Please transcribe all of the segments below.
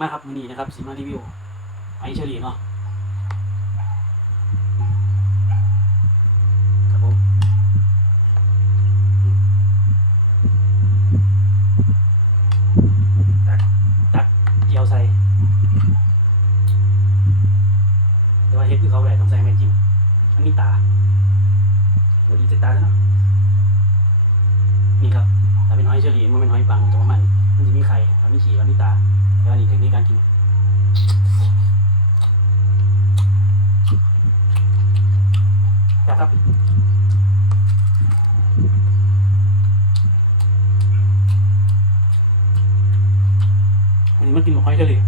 มาครับมือนี้นะครับสิมารีวิวไอเชอรี่ยเนาะครับผมตักตักเจียวใส่แต่ว่าเฮ็ดคือเขาแหละต้องใส่แม่จิ้มมันมีตาโอ้ดีใจตาแล้วเนาะนี่ครับถ้าเป็นหอยเชอรี่ยมันเป็นหอยปังแต่ว่ามันมันจะมีไข่แล้วมีฉี่แล้วมีตา แล้วนี่เทคนิคการกินครับอันนี้มันกินหมกหอยเฉลี่ย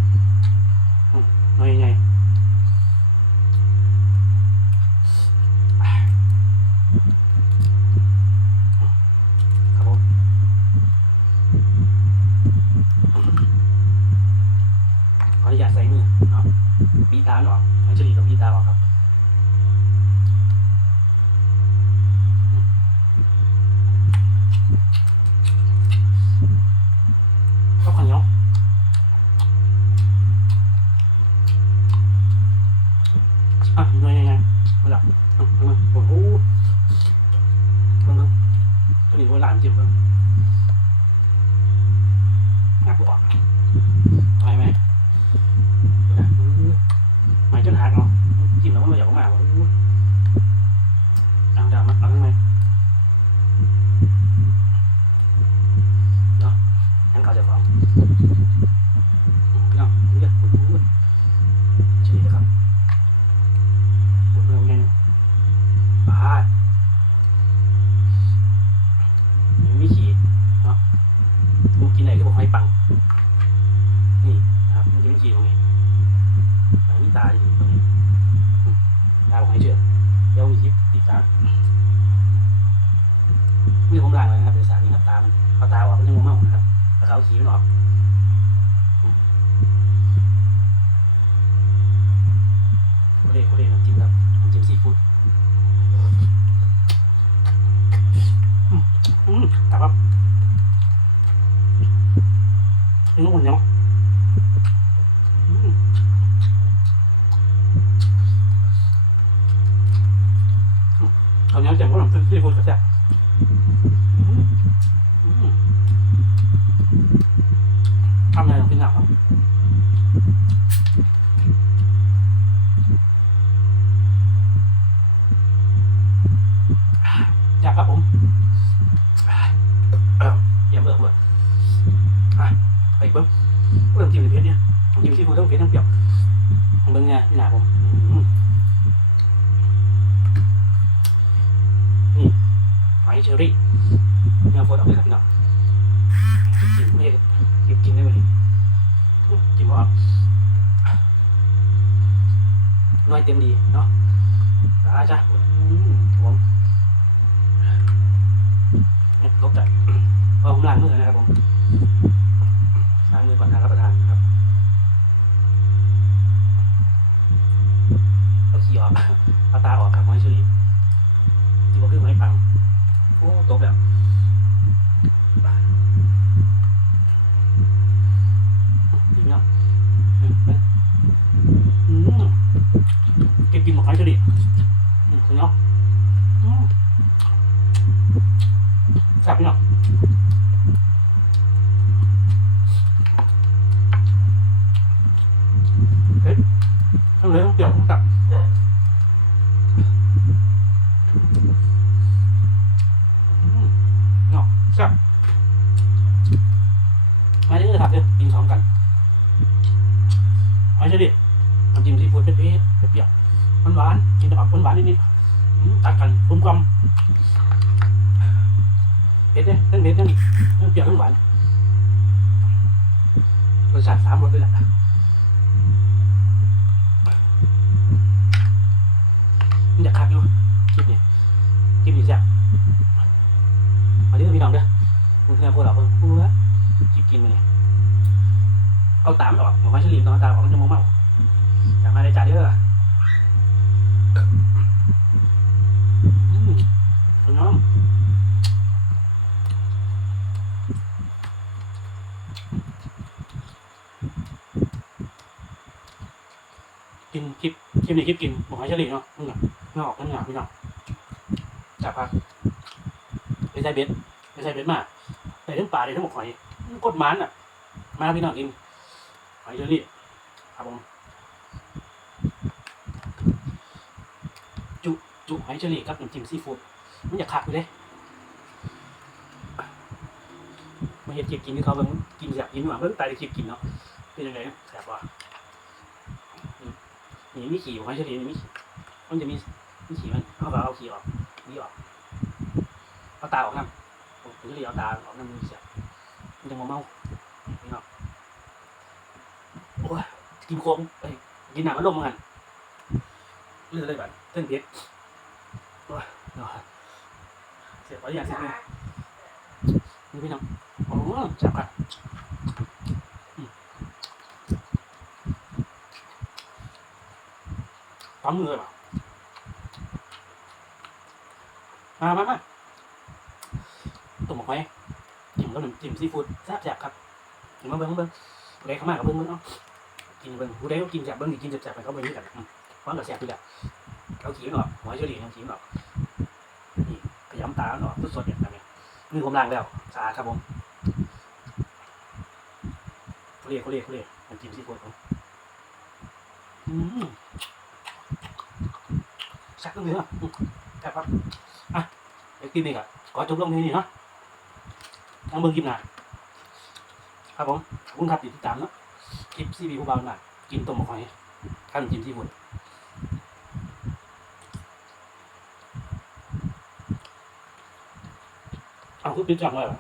บีตาออกไอเฉลี่ยกับบีตาออครับข้าวขันยองอะยังไงยั một cái này cái bộ hay bằng นี่นะครับมันจะไม่ขี่ตรงนี้อันนี้ตาอยู่ตรงนี้ตาผมให้เชื่อเดี๋ยวมียิบตีตานี่ผมล้างเลยนะครับเดี๋ยวสารนี้ครับตามันเอาตาออกมันยังมองมานะครับแต่เขาเอาขีมันออกอืมโคเล่โคเล่น้ำจิ้มครับน้ำจิ้มซีฟู้ด นี่นุ่มเนียวอืมเอาเนี้ยเจ๋งกว่าหนังซีฟู้ดกระแซ่มทำอะไรลองกินหนักครับอยากครับผม เบิ้งเริ่มจิ้มเพชรเนี่ยผมจิ้มซีฟู้ดทั้งเผ็ดทั้งเปรียวลองเบิ่งไงนี่หนาผมนี่หอยเชอรี่เนื้อโฟดออกเลยครับพี่น้องกินไม่ได้หยิบกินได้ไหมดิกินบ่ออกน้อยเต็มดีเนาะได้จ้ะผมลบจากเพราะผมล้างมือนะครับผม เก็บกินหมดหอยเฉลี่ยอืมคุณเนาะอื ตัดกันกลมกลอมเผ็ดเนี่ยทั้งเผ็ดทั้งทั้งเปรี้ยวทั้งหวานรสชาติสามรสเลยแหละมันจะคักอยู่คลิปนี้คลิปนี้แซ่บมาดิพี่น้องเด้อมึงเพื่อนพวกเราเพิ่งพูดแล้วกินกินมาเนี่ยเอาตามออกหมอไม้ฉลีมตอนตาออกมันจะมองเมา กินคลิปคลิปนี้คลิปกินหมูหอยเฉลี่ยเนาะมึงอะงอกมึงอะพี่น้องจับครับไปใส่เบ็ดไปใส่เบ็ดมาใส่ทั้งปลาได้ทั้งหมกหอยกดมันอะ มาพี่น้องกินหอยเชอรี่ครับผมจุจุหอยเชอรี่กับน้ำจิ้มซีฟู้ดมันอยากขาดไปเลยมาเห็นคลิปกินที่เขาเบิ่งกินแสบกินหวานเบิ่งตายในคลิปกินเนาะเป็นยังไงแสบว่ะ มนี่มีขี่อยเชอรี่นี่มีขี่มันจะมีมีขี่มันเอาก็เอาขี่ออกนี่ออกเอาตาออกน้ำหอยเชอรี่เอาตาออกน้ำมันแสบมันจะมาเมาพี่น้องโอ้ยกินโค้งไปกินหนังอารมณ์เหมือนกันเลือดเลยแบบเส้นเพชรโอ้ยเนาะเสียไปอย่างเสียบเลยนี่พี่น้องโอ้ยจับกันอืม ปั๊มมือเลยเปล่ามามามาตุ่มหมกไว้จิ้มก็หนึ่งจิ้มซีฟู้ดแซ่บๆครับกินมาเบิ้งเบิ้งผู้ใดเข้ามากับเบิ้งเบิ้งเนาะกินเบิ้งผู้ใดก็กินแซ่บเบิ้งนี่กินแซ่บๆไปเขาเบิ้งนี่กันอืมเพราะเราแซ่บอยู่แล้วเอาขี้มันออกหัวเฉลี่ยเอาขี้มันออกนี่ขยำตามันอกสดๆเนี่ยแบบนี้มือผมล้างแล้วสะอาดครับผมเขาเรียกเขาเรียกเขาเรียกมันจิ้มซีฟู้ดผมอืม แซ่บตรงนี้เนาะแซ่บครับอะเดี๋ยวกินเองอะขอจบลงที่นี่เนาะทางเบิ้งกินหนาครับผมขอบคุณครับที่ติดตามเนาะคลิปซีบีผู้บ่าวหน่อยกินต้มหอยข้าวจิ้มซีฟู้ดเอาคือปิดจังเลยเหรอ